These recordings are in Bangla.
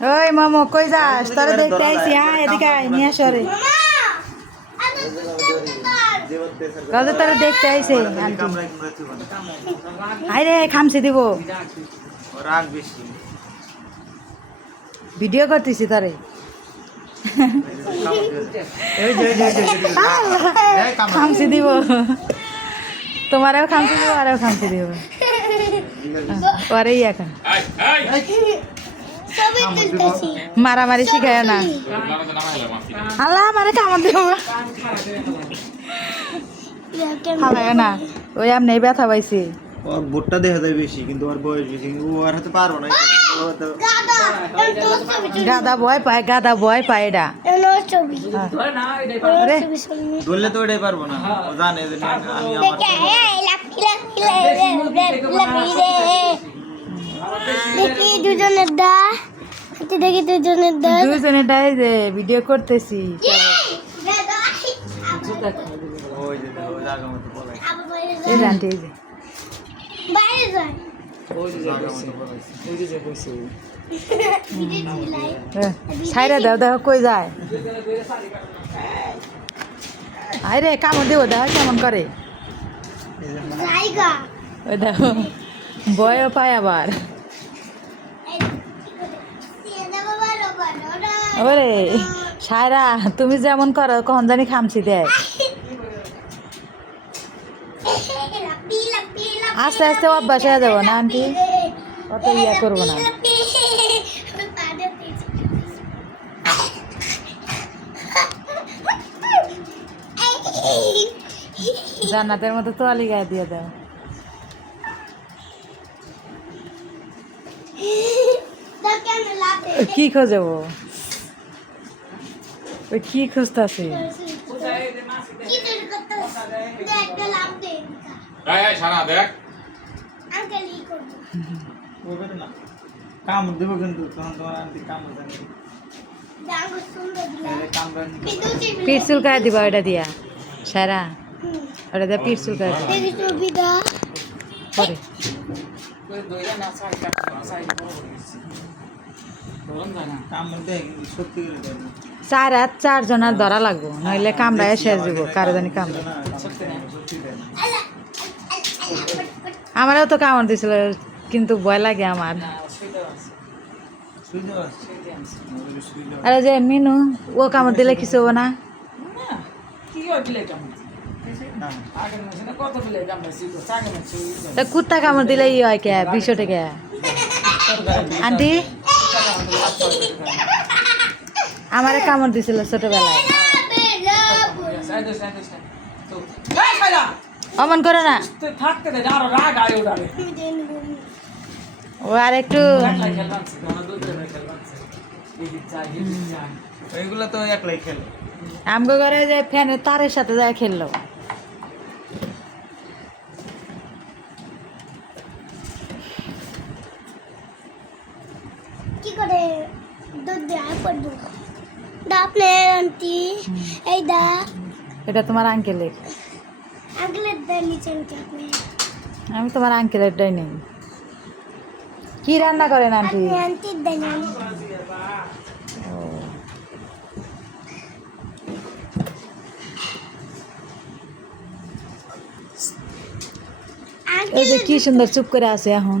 ওই মামো কই যাস তোরা দেখতে আইছি হ্যাঁ এদিকে আয় নিয়ে আসো রে কাজে তোরা দেখতে আইছে আই রে খামছি দিব ভিডিও করতেছি তোরে। খামছি দিব তোমারও খামছি দিব আরও খামছি দিব পরেই এখন মারামারি শিখায় না। আল্লাহ মানে কামড় দিব না? ওই আপনি ব্যথা পাইছি। ওর বোটটা দেখা যায় বেশি কিন্তু ওর বয়স বেশি। ও আর হাতে পারব না গাদা ভয় পায় গাদা ভয় পায় এটা। ধরলে তো ওটাই পারব না। ও জানে আমি আমার দুজনের দা। দুজনের যে ভিডিও করতেছি। ওই যে ও জায়গা মতো বলাই এই যে আন্টি এই যে। বাইরে যায়। জায়গা মতো বলাইছে। সাইরা দাও দেখো কই যায়। আরে কামড় দিব দেখো কেমন করে। দেখো পায় আবার। ওরে সায়রা তুমি যেমন করো কখন জানি খামছি দেয় আস্তে আস্তে অভ্যাস হয়ে যাব না আন্টি? অত ইয়া করব না। জান্নাতের মতো তোয়ালি গায়ে দিয়ে দাও। কি খোঁজবো? ওই কি খুঁজতাছি কামড় দেবো কিন্তু তখন তোমার আন্টি কামড় পিঠ চুলকায় দিবা ওইটা দিয়া সারা ওটা দিয়ে পিঠ চুলকায় পরে কামড় সত্যি করে চার আর ধরা লাগবো নইলে কামড়ায় শেষ দিব কারও জানি কামড়া আমারও তো কামড় দিছিল কিন্তু ভয় লাগে আমার। আরে যে মিনু ও কামড় দিলে কিছু হবে না। না, তা কুত্তা কামড় দিলে ই হয় কে? বিশো টাকা আন্টি? আমারে কামড় দিছিল ছোটবেলায়। অমন করে না। থাকতে দে আরও রাগ আয় ওটারে ও আর একটু ওইগুলো তো একলাই খেলে। আমগো ঘরে যে ফ্যানের তারের সাথে যায় খেললো। কি করে? দুধ দেওয়া করব দা আপনি আন্টি এই দা। এটা তোমার আঙ্কেলের আগলে দেন নিচে আপনি। আমি তোমার আঙ্কেলের ডাই নেই। কি রান্না করেন আন্টি আন্টির দেন এই যে কি সুন্দর চুপ করে আছে এখন।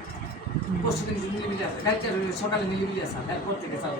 পরশু দিন নিলিবিলি আসা কালকে সকালে নিলিবিলি আসা তারপর থেকে চালু